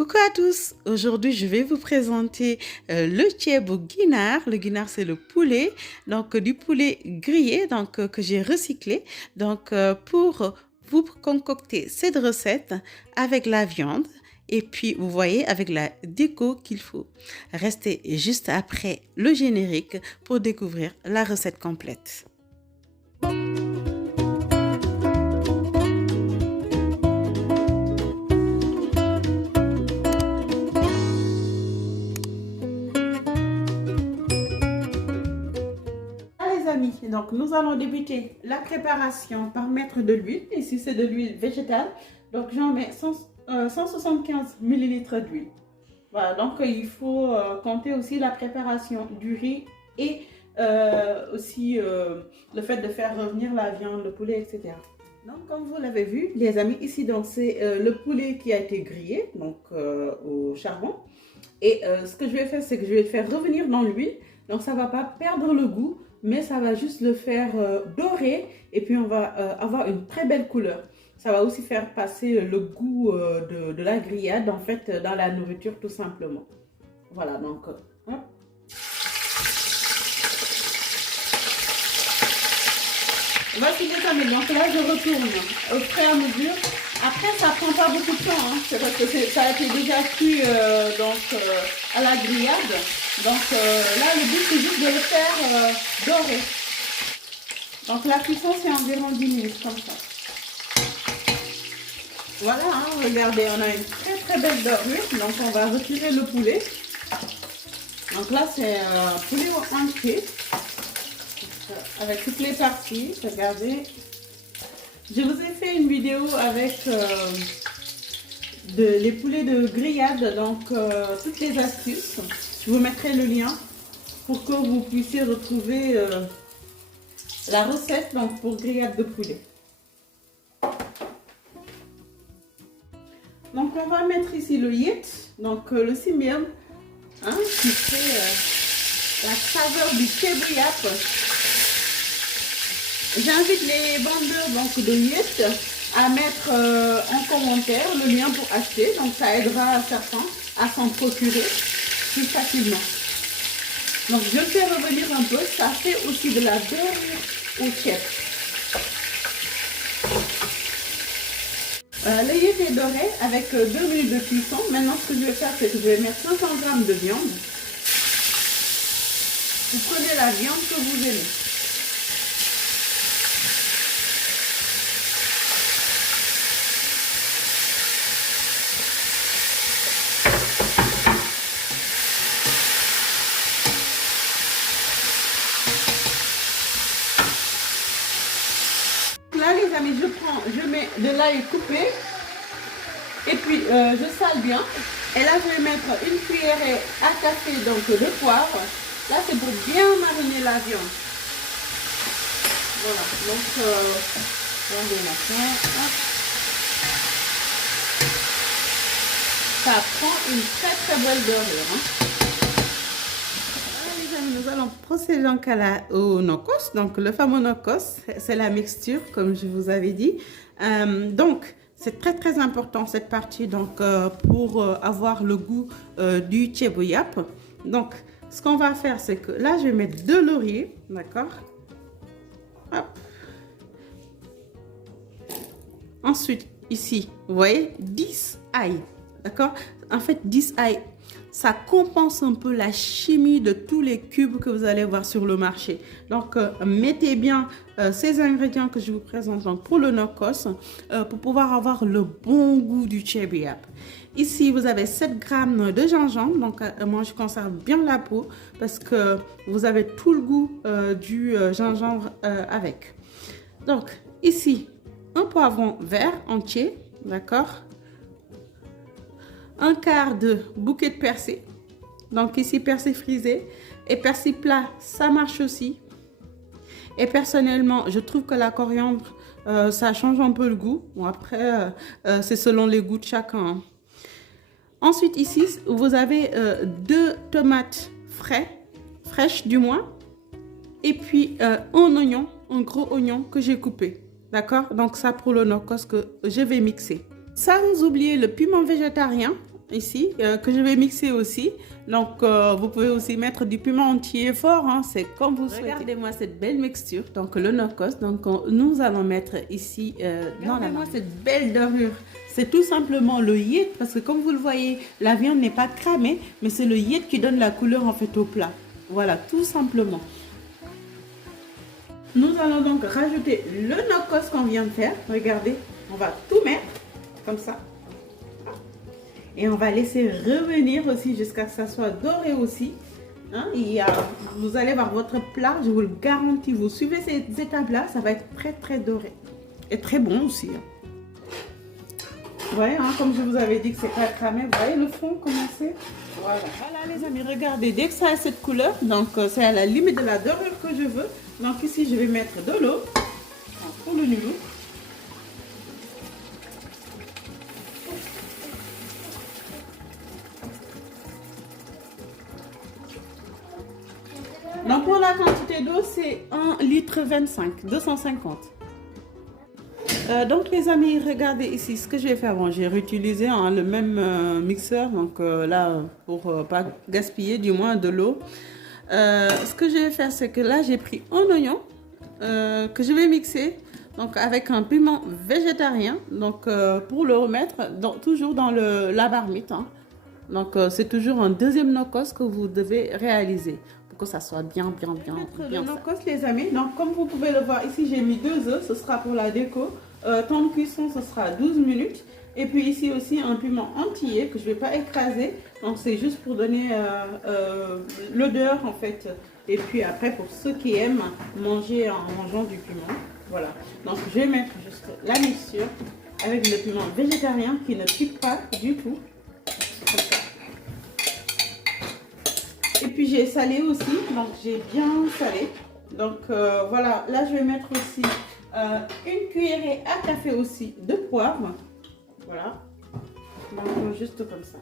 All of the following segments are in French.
Coucou à tous, aujourd'hui je vais vous présenter le ceebu ginaar. Le ginaar c'est le poulet, donc du poulet grillé que j'ai recyclé. Pour vous concocter cette recette avec la viande et puis vous voyez avec la déco qu'il faut. Restez juste après le générique pour découvrir la recette complète. Donc, nous allons débuter la préparation par mettre de l'huile. Ici, c'est de l'huile végétale. Donc, j'en mets 175 ml d'huile. Voilà, donc il faut compter aussi la préparation du riz et aussi le fait de faire revenir la viande, le poulet, etc. Donc, comme vous l'avez vu, les amis, ici, donc c'est le poulet qui a été grillé donc, au charbon. Et ce que je vais faire, c'est que je vais le faire revenir dans l'huile. Donc, ça ne va pas perdre le goût, mais ça va juste le faire dorer et puis on va avoir une très belle couleur. Ça va aussi faire passer le goût de la grillade en fait dans la nourriture tout simplement. Voilà donc hop. Voici les amis, donc là je retourne au fur et à mesure. Après ça prend pas beaucoup de temps, hein. C'est parce que ça a été déjà cuit à la grillade. Donc là le but c'est juste de le faire dorer. Donc la cuisson c'est environ 10 minutes comme ça. Voilà, hein, regardez, on a une très belle dorure. Donc on va retirer le poulet. Donc là c'est un poulet entier. Avec toutes les parties, regardez. Je vous ai fait une vidéo avec les poulets de grillade, donc toutes les astuces. Je vous mettrai le lien pour que vous puissiez retrouver la recette donc, pour grillade de poulet. Donc on va mettre ici le yet, donc le sémiam, hein, qui fait la saveur du ceebu yap. J'invite les vendeurs donc, de yet à mettre en commentaire le lien pour acheter, donc ça aidera certains à s'en procurer plus facilement. Donc je le fais revenir un peu, ça fait aussi de la dorure au chef. Le yet est doré avec 2 minutes de cuisson. Maintenant ce que je vais faire c'est que je vais mettre 500 g de viande. Vous prenez la viande que vous aimez. Là les amis, je mets de l'ail coupé et puis je sale bien. Et là je vais mettre une cuillerée à café donc de poivre. Là c'est pour bien mariner la viande. Voilà, donc regardez maintenant. Ça prend une très belle dorure. Hein. Nous allons procéder donc au nokos, donc le fameux nokos, c'est la mixture comme je vous avais dit. Donc c'est très important cette partie donc pour avoir le goût du ceebu yap. Donc ce qu'on va faire c'est que là je vais mettre 2 lauriers, d'accord. Ensuite ici vous voyez 10 ail, d'accord. En fait 10 ail. Ça compense un peu la chimie de tous les cubes que vous allez voir sur le marché. Donc, mettez bien ces ingrédients que je vous présente donc, pour le nokos pour pouvoir avoir le bon goût du ceebu yap. Ici, vous avez 7 g de gingembre. Donc, moi, je conserve bien la peau parce que vous avez tout le goût du gingembre avec. Donc, ici, un poivron vert entier, d'accord. Un quart de bouquet de persil, donc ici persil frisé et persil plat, ça marche aussi. Et personnellement, je trouve que la coriandre, ça change un peu le goût. Bon après, c'est selon les goûts de chacun. Hein. Ensuite ici, vous avez 2 tomates fraîches du moins, et puis un oignon, un gros oignon que j'ai coupé. D'accord. Donc ça pour le nokos que je vais mixer. Sans oublier le piment végétarien. ici que je vais mixer aussi. Donc vous pouvez aussi mettre du piment entier fort, hein, c'est comme vous souhaitez. Regardez-moi cette belle mixture, donc le no-cost. Donc nous allons mettre ici dans la main cette belle dorure. C'est tout simplement le yet, parce que comme vous le voyez, la viande n'est pas cramée, mais c'est le yet qui donne la couleur en fait au plat. Voilà, tout simplement. Nous allons donc rajouter le no-cost qu'on vient de faire. Regardez, on va tout mettre comme ça. Et on va laisser revenir aussi jusqu'à ce que ça soit doré aussi. Hein, vous allez voir votre plat, je vous le garantis. Vous suivez ces étapes-là, ça va être très très doré. Et très bon aussi. Hein. Vous voyez, hein, comme je vous avais dit que c'est pas cramé, vous voyez le fond commencer. Voilà. Voilà les amis, regardez, dès que ça a cette couleur, donc c'est à la limite de la dorure que je veux. Donc ici, je vais mettre de l'eau pour le niveau. Donc pour la quantité d'eau, c'est 1,25 litre, 250. Donc les amis, regardez ici ce que je vais faire. Bon, j'ai réutilisé le même mixeur, donc là, pour pas gaspiller du moins de l'eau. Ce que je vais faire, c'est que là, j'ai pris un oignon que je vais mixer donc avec un piment végétarien, donc pour le remettre toujours dans la marmite. Hein. Donc c'est toujours un deuxième no-cost que vous devez réaliser. Que ça soit bien le no-cost les amis. Donc comme vous pouvez le voir ici, j'ai mis 2 œufs, ce sera pour la déco. Temps de cuisson, ce sera 12 minutes. Et puis ici aussi un piment entier que je vais pas écraser, donc c'est juste pour donner l'odeur en fait. Et puis après, pour ceux qui aiment manger en mangeant du piment, voilà. Donc je vais mettre juste la mixture avec le piment végétarien qui ne pique pas du tout. Comme ça. Et puis j'ai salé aussi, donc j'ai bien salé. Donc voilà, là je vais mettre aussi une cuillerée à café aussi de poivre. Voilà, donc juste comme ça.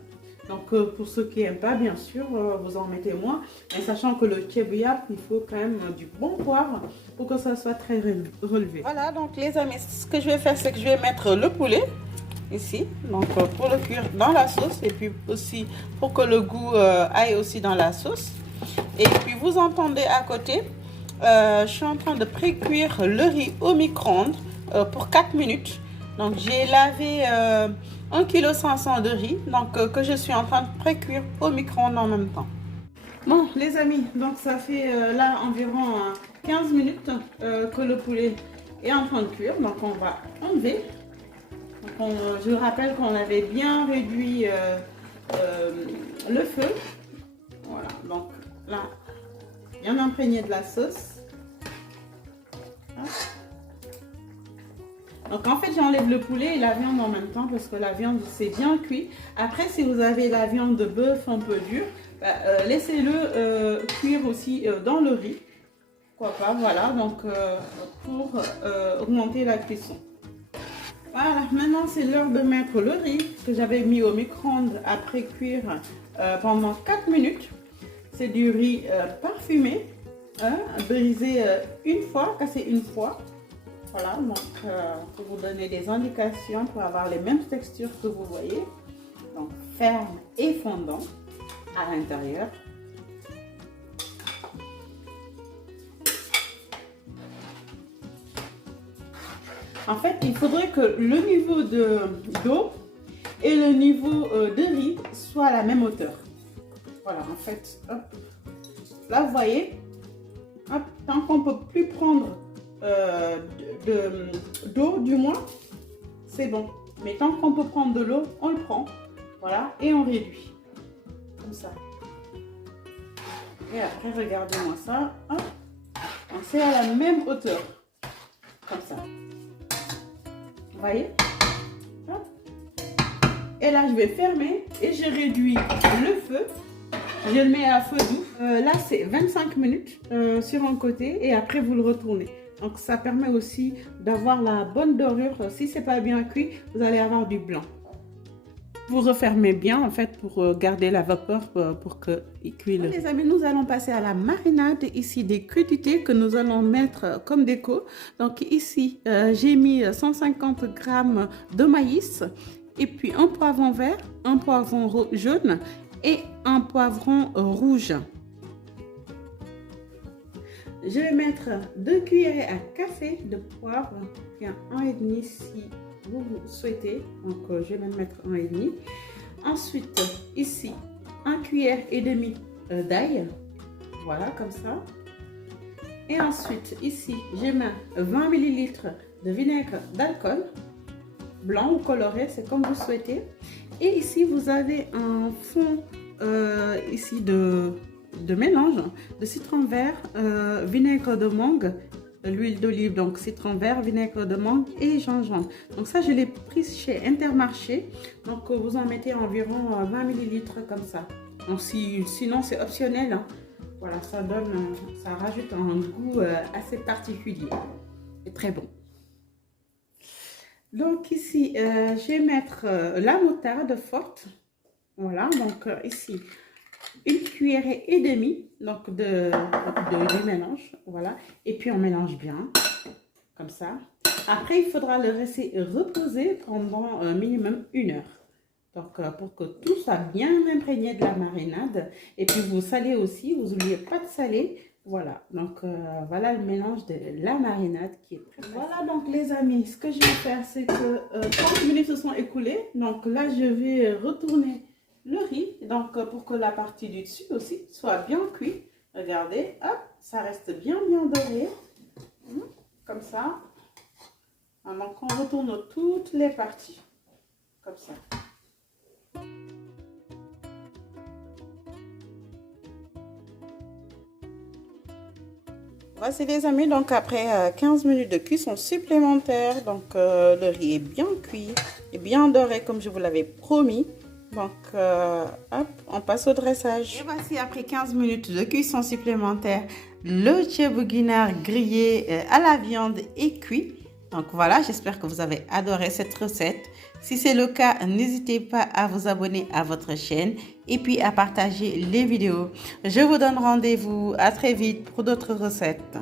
Donc pour ceux qui n'aiment pas, bien sûr, vous en mettez moins. Mais sachant que le tchèbouillap, il faut quand même du bon poivre pour que ça soit très relevé. Voilà, donc les amis, ce que je vais faire, c'est que je vais mettre le poulet ici, donc pour le cuire dans la sauce et puis aussi pour que le goût aille aussi dans la sauce. Et puis vous entendez à côté, je suis en train de pré-cuire le riz au micro-ondes pour 4 minutes. Donc j'ai lavé 1,5 kg de riz, donc que je suis en train de pré-cuire au micro-ondes en même temps. Bon les amis, donc ça fait là environ 15 minutes que le poulet est en train de cuire, donc on va enlever. Je rappelle qu'on avait bien réduit le feu. Voilà, donc là, bien imprégné de la sauce. Donc en fait, j'enlève le poulet et la viande en même temps parce que la viande c'est bien cuit. Après, si vous avez la viande de bœuf un peu dure, laissez-le cuire aussi dans le riz. Pourquoi pas, voilà, donc pour augmenter la cuisson. Voilà, maintenant c'est l'heure de mettre le riz que j'avais mis au micro-ondes après cuire pendant 4 minutes. C'est du riz parfumé, hein, brisé une fois, cassé une fois. Voilà, donc pour vous donner des indications pour avoir les mêmes textures que vous voyez. Donc ferme et fondant à l'intérieur. En fait, il faudrait que le niveau d'eau et le niveau de riz soient à la même hauteur. Voilà, en fait, hop. Là, vous voyez, hop, tant qu'on ne peut plus prendre d'eau, du moins, c'est bon. Mais tant qu'on peut prendre de l'eau, on le prend. Voilà, et on réduit. Comme ça. Et après, regardez-moi ça. Hop. C'est à la même hauteur. Comme ça. Vous voyez? Et là, je vais fermer et je réduis le feu. Je le mets à feu doux. Là, c'est 25 minutes sur un côté et après, vous le retournez. Donc, ça permet aussi d'avoir la bonne dorure. Si c'est pas bien cuit, vous allez avoir du blanc. Vous refermez bien en fait pour garder la vapeur pour qu'il cuise. Les amis, nous allons passer à la marinade ici des crudités que nous allons mettre comme déco. Donc ici, j'ai mis 150 g de maïs et puis un poivron vert, un poivron jaune et un poivron rouge. Je vais mettre 2 cuillerées à café de poivre, bien 1,5 si vous souhaitez. Donc je vais même mettre 1,5. Ensuite, ici, 1 cuillère et demi d'ail. Voilà, comme ça. Et ensuite, ici, je mets 20 ml de vinaigre d'alcool, blanc ou coloré, c'est comme vous souhaitez. Et ici, vous avez un fond ici de mélange de citron vert, vinaigre de mangue, l'huile d'olive, donc citron vert, vinaigre de mangue et gingembre. Donc ça, je l'ai pris chez Intermarché. Donc vous en mettez environ 20 ml comme ça. Donc sinon, c'est optionnel, hein. Voilà, ça rajoute un goût assez particulier et très bon. Donc ici, je vais mettre la moutarde forte. Voilà, donc ici, 1 cuillerée et demie donc de mélange. Voilà, et puis on mélange bien, comme ça. Après, il faudra le laisser reposer pendant minimum 1 heure. Donc, pour que tout soit bien imprégné de la marinade. Et puis, vous salez aussi, vous n'oubliez pas de saler. Voilà, donc voilà le mélange de la marinade qui est très Voilà donc les amis, ce que je vais faire, c'est que 30 minutes se sont écoulées. Donc là, je vais retourner le riz, donc pour que la partie du dessus aussi soit bien cuite. Regardez, hop, ça reste bien doré, comme ça. Donc on retourne toutes les parties, comme ça. Voici les amis, donc après 15 minutes de cuisson supplémentaire, donc le riz est bien cuit et bien doré comme je vous l'avais promis. Donc hop, on passe au dressage. Et voici après 15 minutes de cuisson supplémentaire, le ceebu ginaar grillé à la viande est cuit. Donc voilà, j'espère que vous avez adoré cette recette. Si c'est le cas, n'hésitez pas à vous abonner à votre chaîne et puis à partager les vidéos. Je vous donne rendez-vous à très vite pour d'autres recettes.